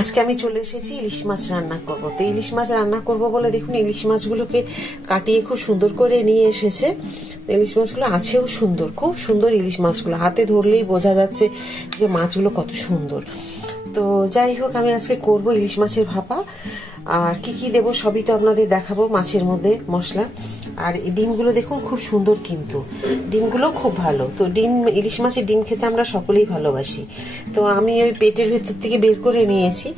আজকে আমি চলে এসেছি ইলিশ মাছ রান্না করব। তো ইলিশ মাছ রান্না করব বলে দেখুন ইলিশ মাছগুলোকে কাটিয়ে খুব সুন্দর করে নিয়ে এসেছে। ইলিশ মাছগুলো আছেও সুন্দর, খুব সুন্দর ইলিশ মাছগুলো, হাতে ধরলেই বোঝা যাচ্ছে যে মাছগুলো কত সুন্দর। তো যাই হোক, আমি আজকে করব ইলিশ মাছের ভাপা। আর কি কি দেবো সবই তো আপনাদের দেখাবো। মাছের মধ্যে মশলা আর ডিমগুলো দেখুন খুব সুন্দর, কিন্তু ডিমগুলো খুব ভালো। তো ডিম, ইলিশ মাছের ডিম খেতে আমরা সকলেই ভালোবাসি। তো আমি ওই পেটের ভেতর থেকে বের করে নিয়েছি।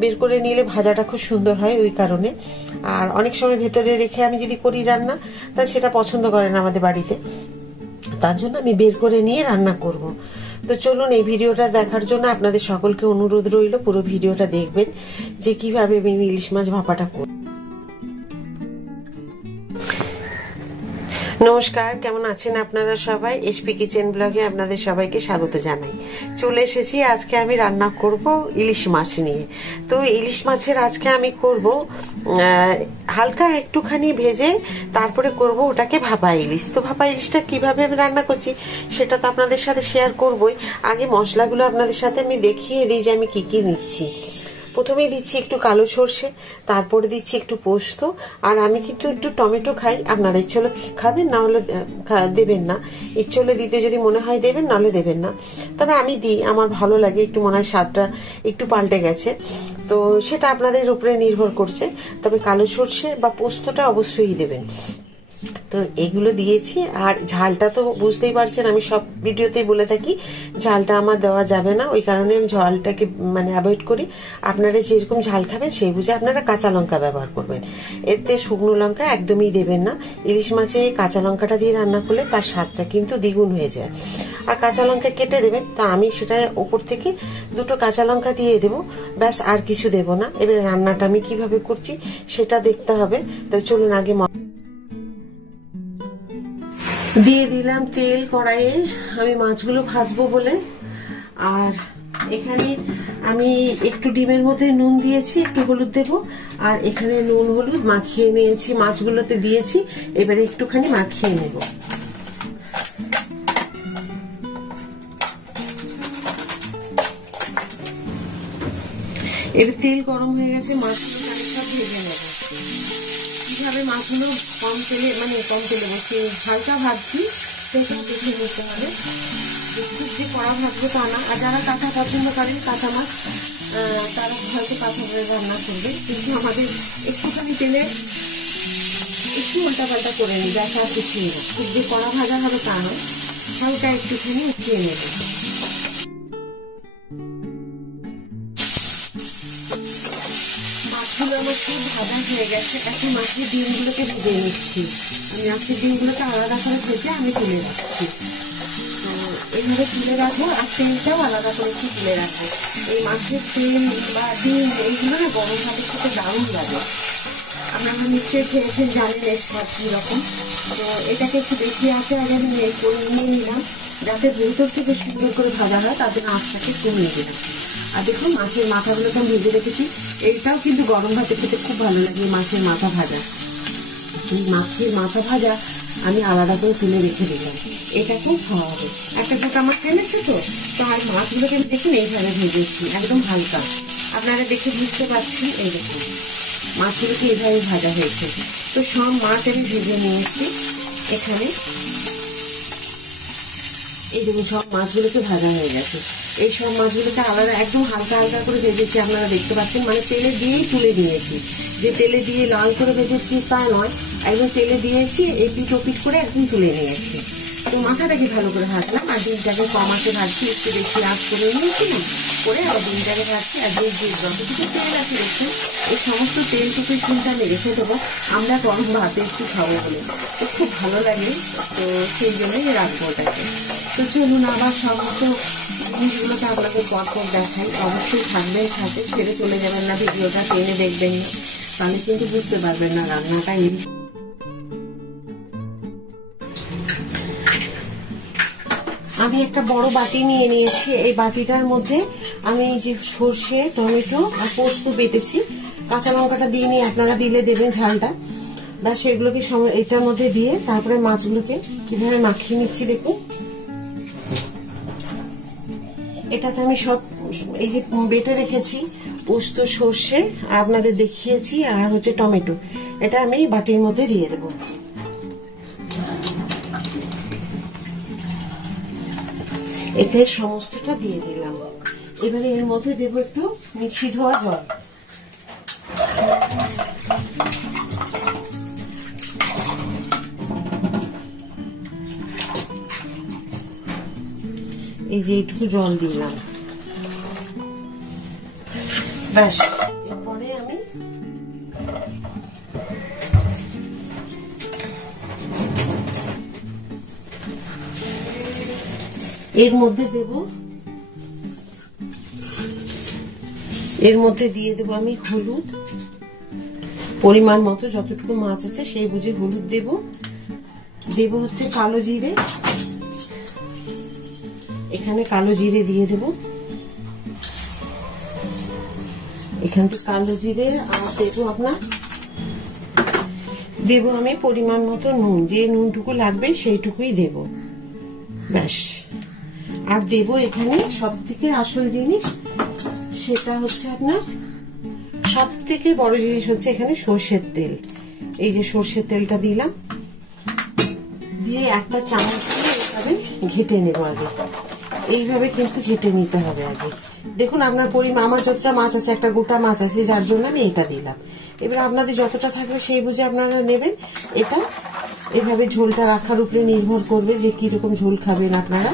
বের করে নিলে ভাজাটা খুব সুন্দর হয় ওই কারণে। আর অনেক সময় ভেতরে রেখে আমি যদি করি রান্না, তা সেটা পছন্দ করে না আমাদের বাড়িতে, তার জন্য আমি বের করে নিয়ে রান্না করব। তো চলুন, এই ভিডিওটা দেখার জন্য আপনাদের সকলকে অনুরোধ রইল, পুরো ভিডিওটা দেখবেন যে কিভাবে আমি ইলিশ মাছ ভাপাটা করব। নমস্কার, কেমন আছেন আপনারা সবাই? এসপি কিচেন ব্লগে আপনাদের সবাইকে স্বাগত জানাই। চলে এসেছি, আজকে আমি রান্না করব ইলিশ মাছ নিয়ে। তো ইলিশ মাছের আজকে আমি করব হালকা একটুখানি ভেজে, তারপরে করব ওটাকে ভাপা ইলিশ। তো ভাপা ইলিশটা কিভাবে আমি রান্না করছি সেটা তো আপনাদের সাথে শেয়ার করবই। আগে মশলাগুলো আপনাদের সাথে আমি দেখিয়ে দিই যে আমি কি কি নিচ্ছি। প্রথমেই দিচ্ছি একটু কালো সর্ষে, তারপরে দিচ্ছি একটু পোস্ত। আর আমি কিন্তু একটু টমেটো খাই, আপনারা ইচ্ছে হলে খাবেন, না হলে দেবেন না। ইচ্ছে হলে দিতে যদি মনে হয় দেবেন, নাহলে দেবেন না। তবে আমি দিই, আমার ভালো লাগে, একটু মনে হয় স্বাদটা একটু পাল্টে গেছে। তো সেটা আপনাদের উপরে নির্ভর করছে। তবে কালো সর্ষে বা পোস্তটা অবশ্যই দেবেন। তো এগুলো দিয়েছি। আর ঝালটা তো বুঝতেই পারছেন, আমি সব ভিডিওতেই বলে থাকি ঝালটা আমার দেওয়া যাবে না, ওই কারণে আমি ঝালটাকে অ্যাভয়েড করি। আপনারা যেরকম ঝাল খাবেন সেই বুঝে আপনারা কাঁচা লঙ্কা ব্যবহার করবেন। এতে শুকনো লঙ্কা একদমই দেবেন না। ইলিশ মাছে কাঁচা লঙ্কাটা দিয়ে রান্না করলে তার স্বাদটা কিন্তু দ্বিগুণ হয়ে যায়। আর কাঁচা লঙ্কা কেটে দেবেন। তা আমি সেটা ওপর থেকে দুটো কাঁচা লঙ্কা দিয়ে দেবো, ব্যাস, আর কিছু দেবো না। এবারে রান্নাটা আমি কিভাবে করছি সেটা দেখতে হবে। তো চলুন, আগে দিয়ে দিলাম তেল কড়াইয়ে, আমি মাছগুলো ভাজবো বলে। আর এখানে আমি একটু ডিমের মধ্যে নুন দিয়েছি, একটু হলুদ দেব। আর এখানে নুন হলুদ মাখিয়ে নিয়েছি, মাছগুলোতে দিয়েছি। এবারে একটুখানি মাখিয়ে নেব। এবার তেল গরম হয়ে গেছে, মাছগুলো সব ভেজে নেব। কিভাবে মাছগুলো কম তেলে বলছি, হালকা ভাজছি সেটা দেখে নিতে হবে। খুব যে কড়া ভাজবো তা না। আর যারা কাঁচা পছন্দ করেন, কাঁচা মাছ, তারা হয়তো কাঁচা করে রান্না করবে। কিন্তু আমাদের একটুখানি তেলে একটু উল্টা পাল্টা করে নিই, ব্যাস, আর কিছুই না। খুব যে কড়া ভাজা হবে তা নয়, হালকা একটুখানি উঠিয়ে নেব। মাছগুলো আমার খুব ভাজা হয়ে গেছে। এখন মাছের ডিমগুলোকে ভেজে নিচ্ছি। আমি মাছের ডিমগুলোকে আলাদা করে ভেজে আমি তুলে রাখছি। তো এইভাবে তুলে রাখবো, আর তেলটাও আলাদা করে একটু তুলে রাখবো। এই মাছের তেল বা ডিম এইগুলো না গরম ভাতের সাথে দারুণ লাগে। আপনারা নিশ্চয়ই খেয়েছেন, জানেন এর স্বাদ কিরকম। তো এটাকে একটু বেশি আছে আগে আমি নিয়ে নিলাম, যাতে ভেতর থেকে সুন্দর করে ভাজা হয়, তার জন্য আঁচটাকে কমিয়ে দিলাম। আর দেখুন, মাছের মাথাগুলোকে আমি ভেজে রেখেছি। এইটাও কিন্তু গরম ভাতে খেতে খুব ভালো লাগে, মাছের মাথা ভাজা। এই মাছের মাথা ভাজা আমি আলাদা করে তুলে রেখে দিলাম, এটাকেও খাওয়া হবে। একটা গোটা মাছ এনেছে তো, আর মাছগুলোকে আমি দেখুন এইভাবে ভেজেছি, একদম হালকা। আপনারা দেখে বুঝতে পারছেন, এই দেখুন মাছগুলোকে এইভাবে ভাজা হয়েছে। তো সব মাছ আমি ভেজে নিয়েছি এখানে। এই দেখুন, সব মাছগুলোকে ভাজা হয়ে গেছে। এই সব মাছগুলোকে আলাদা একদম হালকা হালকা করে ভেজেছি, আপনারা দেখতে পাচ্ছেন। তেলে দিয়েই তুলে দিয়েছি, যে তেলে দিয়ে লাল করে ভেজেছি তা নয়, একদম তেলে দিয়েছি, এপিট ওপিট করে একদম তুলে নিয়েছি। তো মাথাটাকে ভালো করে ভাজলাম। আর ডিমটাকে কম আঁচে ভাজছি, একটু বেশি আঁচ করে নিয়েছিলাম, করে আর ডিমটাকে ভাজছি। আর যে যতটুকু তেল আছে দেখুন, এই সমস্ত তেলটুকু কিন্তু আমি রেখে দেবো, আমরা গরম ভাতে একটু খাবো বলে। তো খুব ভালো লাগে, তো সেই জন্যই রাখবো ওটাকে। তো চলুন, আবার সমস্ত জিনিসগুলোকে আপনাদের পরপর দেখাই। অবশ্যই থাকবেন সাথে, ছেড়ে চলে যাবেন না, ভিডিওটা টেনে দেখবেন না, তাহলে কিন্তু বুঝতে পারবেন না রান্নাটা। আমি একটা বড় বাটি নিয়ে নিয়েছি। এই বাটিটার মধ্যে আমি এই যে সর্ষে, টমেটো আর পোস্ত বেটেছি, কাঁচা লঙ্কাটা দিয়ে নিয়ে আপনারা দিলে দেবেন ঝালটা, বা সেগুলোকে এটার মধ্যে দিয়ে তারপরে মাছগুলোকে কিভাবে মাখিয়ে নিচ্ছি দেখুন। এটাতে আমি সব এই যে বেটে রেখেছি পোস্ত, সর্ষে আপনাদের দেখিয়েছি, আর হচ্ছে টমেটো, এটা আমি বাটির মধ্যে দিয়ে দেব। এতে সমস্তটা দিয়ে দিলাম। এবারে এর মধ্যে দেব একটু মিক্সি ধোয়া জল। এই যে একটু জল দিলাম, ব্যাস। এরপরে আমি এর মধ্যে দিয়ে দেব আমি হলুদ, পরিমাণ মতো, যতটুকু মাছ আছে সেই বুঝে হলুদ দেব। দেব হচ্ছে কালো জিরে, এখানে কালো জিরে দিয়ে দেব। এখান থেকে কালো জিরে, আর দেব আমি পরিমাণ মতো নুন, যে নুনটুকু লাগবে সেইটুকুই দেব, ব্যাস। আর দেব এখানে সব থেকে আসল জিনিস, সেটা হচ্ছে আপনার সব থেকে বড় জিনিস হচ্ছে এখানে সর্ষের তেল। এই যে সর্ষের তেলটা দিলাম, দিয়ে একটা চামচ দিয়ে এইভাবে ঘেটে নেব আগে। এইভাবে কিন্তু ঘেটে নিতে হবে আগে। দেখুন আপনার পরিমাণ, আমার যতটা মাছ আছে, একটা গোটা মাছ আছে, যার জন্য আমি এটা দিলাম। এবার আপনাদের যতটা থাকবে সেই বুঝে আপনারা নেবেন। এটা এভাবে ঝোলটা রাখার উপরে নির্ভর করবে যে কিরকম ঝোল খাবেন আপনারা।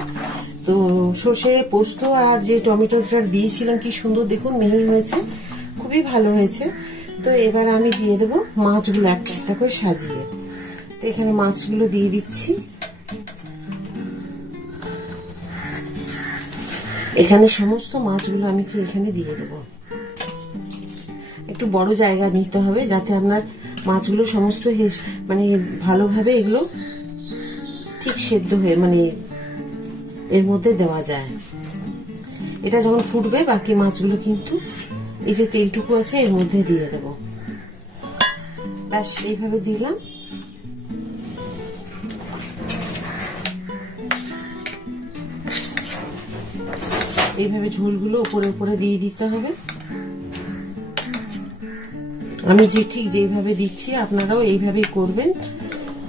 তো সর্ষে, পোস্ত আর যে টমেটোটা দিয়েছিলাম কি সুন্দর দেখুন মিহি হয়েছে, খুবই ভালো হয়েছে। তো এবার আমি দিয়ে দেবো মাছগুলো একটা একটা করে সাজিয়ে। তো এখানে মাছগুলো দিয়ে দিচ্ছি। এখানে সমস্ত মাছগুলো আমি এখানে দিয়ে দেব। একটু বড় জায়গা নিতে হবে যাতে আপনার মাছগুলো সমস্ত মানে ভালোভাবে এগুলো ঠিক সেদ্ধ হয়ে মানে এর মধ্যে দেওয়া যায়। এটা যখন ফুটবে বাকি মাছগুলো কিন্তু এই যে তেলটুকু আছে এর মধ্যে দিয়ে দেব, ব্যাস। এইভাবে দিলাম। এইভাবে ঝোলগুলো উপরে উপরে দিয়ে দিতে হবে। আমি ঠিক যেভাবে দিচ্ছি আপনারাও এইভাবেই করবেন,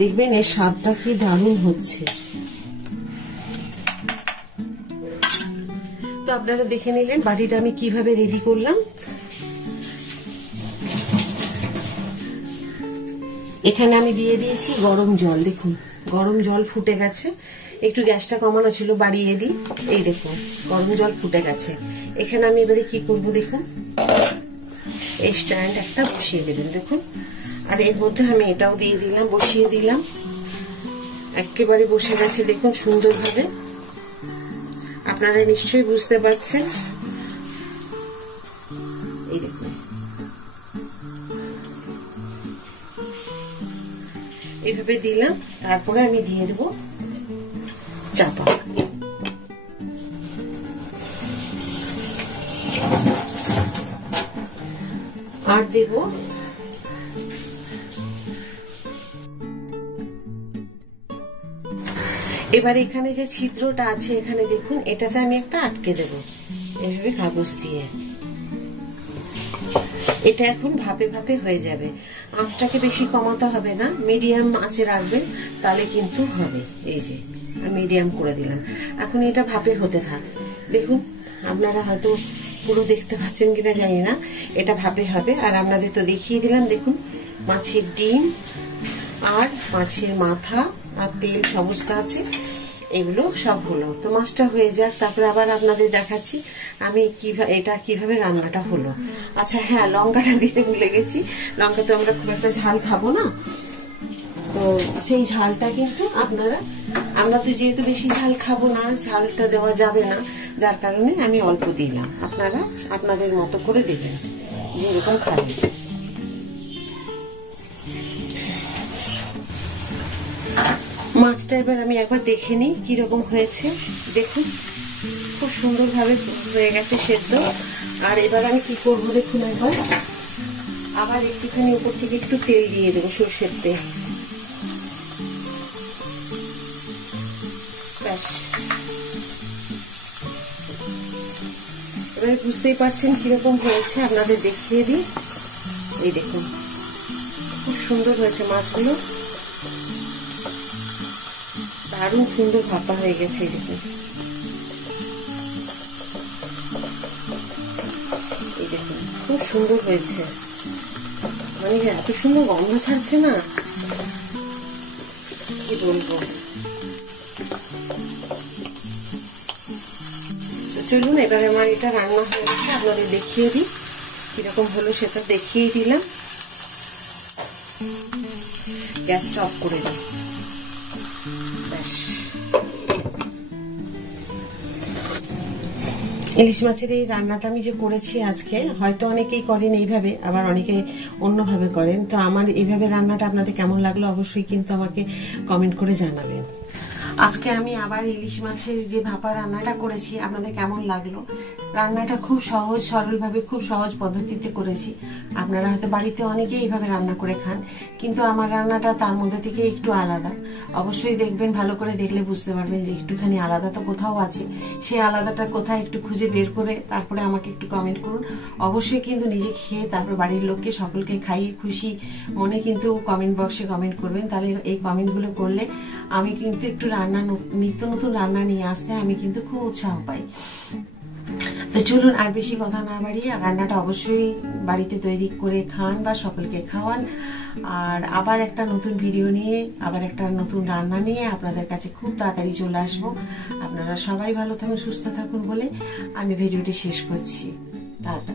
দেখবেন এর স্বাদটা কি দারুণ হচ্ছে। তো আপনারা দেখে নিলেন বাটিটা আমি কিভাবে রেডি করলাম। এখানে আমি দিয়ে দিয়েছি গরম জল, দেখুন গরম জল ফুটে গেছে। একটু গ্যাসটা কমানো ছিল, বাড়িয়ে দিই। এই দেখুন গরম জল ফুটে গেছে। এখানে আমি এবারে কি করব দেখুন, এই স্ট্যান্ড একটা বসিয়ে দেবেন দেখুন। আর এর মধ্যে আমি এটাও দিয়ে দিলাম, বসিয়ে দিলাম। একেবারে বসে গেছে দেখুন সুন্দরভাবে, আপনারা নিশ্চয়ই বুঝতে পারছেন। এই দেখুন এইভাবে দিলাম। তারপরে আমি দিয়ে দেব চাপা। আর দেব এবার এখানে যে ছিদ্রটা আছে এখানে দেখুন, এটাতে আমি একটা আটকে দেব এইভাবে কাগজ দিয়ে। এটা এখন ভাপে ভাপে হয়ে যাবে। আঁচটাকে বেশি কমাতে হবে না, মিডিয়াম আঁচে রাখবেন, তাহলে কিন্তু হবে। এই যে মিডিয়াম করে দিলাম। এখন এটা ভাপে হতে থাক। দেখুন আপনারা হয়তো পুরো দেখতে পাচ্ছেন কিনা জানি না, এটা ভাপে হবে। আর আপনাদের তো দেখিয়ে দিলাম দেখুন, মাছের ডিম আর মাছের মাথা আর তেল সমস্ত আছে, এগুলো সব হলো। তো মাছটা হয়ে যাক, তারপরে আবার আপনাদের দেখাচ্ছি আমি এটা কিভাবে রান্নাটা হলো। আচ্ছা হ্যাঁ, লঙ্কাটা দিতে ভুলে গেছি। লঙ্কা তো আমরা খুব একটা ঝাল খাবো না, তো সেই ঝালটা কিন্তু আমরা তো যেহেতু বেশি ঝাল খাবো না, ঝালটা দেওয়া যাবে না, যার কারণে আমি অল্প দিলাম। আপনারা আপনাদের মতো করে দেবেন যেরকম খাবেন। মাছটা এবার আমি একবার দেখে নিই কিরকম হয়েছে। দেখুন খুব সুন্দরভাবে হয়ে গেছে সেদ্ধ। আর এবার আমি কি করবো দেখুন, একবার আবার একটুখানি উপর থেকে একটু তেল দিয়ে দেবো, সর্ষের তেল, ব্যাস। এবারে বুঝতেই পারছেন কিরকম হয়েছে, আপনাদের দেখিয়ে দিই। এই দেখুন খুব সুন্দর হয়েছে মাছগুলো, দারুণ সুন্দর ভাপা হয়ে গেছে। এই দেখুন, এই দেখুন খুব সুন্দর হয়েছে, মানে এত সুন্দর গন্ধ ছাড়ছে না, কি বলবো। চলুন এবারে আমার এটা রান্না হয়ে গেছে, আপনাদের দেখিয়ে দিই কিরকম হলো, সেটা দেখিয়ে দিলাম। গ্যাসটা অফ করে দিই। ব্যাস, ইলিশ মাছের এই রান্নাটা আমি যে করেছি আজকে, হয়তো অনেকেই করেন এইভাবে, আবার অনেকে অন্যভাবে করেন। তো আমার এইভাবে রান্নাটা আপনাদের কেমন লাগলো অবশ্যই কিন্তু আমাকে কমেন্ট করে জানাবেন। আজকে আমি আবার ইলিশ মাছের যে ভাপা রান্নাটা করেছি, আপনাদের কেমন লাগলো। রান্নাটা খুব সহজ সরলভাবে, খুব সহজ পদ্ধতিতে করেছি। আপনারা হয়তো বাড়িতে অনেকেই এইভাবে রান্না করে খান, কিন্তু আমার রান্নাটা তার মধ্যে থেকে একটু আলাদা। অবশ্যই দেখবেন, ভালো করে দেখলে বুঝতে পারবেন যে একটুখানি আলাদা তো কোথাও আছে। সেই আলাদাটা কোথায় একটু খুঁজে বের করে তারপরে আমাকে একটু কমেন্ট করুন। অবশ্যই কিন্তু নিজে খেয়ে তারপর বাড়ির লোককে সকলকে খাইয়ে খুশি মনে কিন্তু কমেন্ট বক্সে কমেন্ট করবেন। তাহলে এই কমেন্টগুলো করলে আমি কিন্তু একটু রান্না, নিত্য নতুন রান্না নিয়ে আসতে আমি কিন্তু খুব উৎসাহ পাই। তো চলুন আর বেশি কথা না বাড়িয়ে রান্নাটা অবশ্যই বাড়িতে তৈরি করে খান বা সকলকে খাওয়ান। আর আবার একটা নতুন ভিডিও নিয়ে, আবার একটা নতুন রান্না নিয়ে আপনাদের কাছে খুব তাড়াতাড়ি চলে আসবো। আপনারা সবাই ভালো থাকুন, সুস্থ থাকুন বলে আমি ভিডিওটি শেষ করছি। টাটা।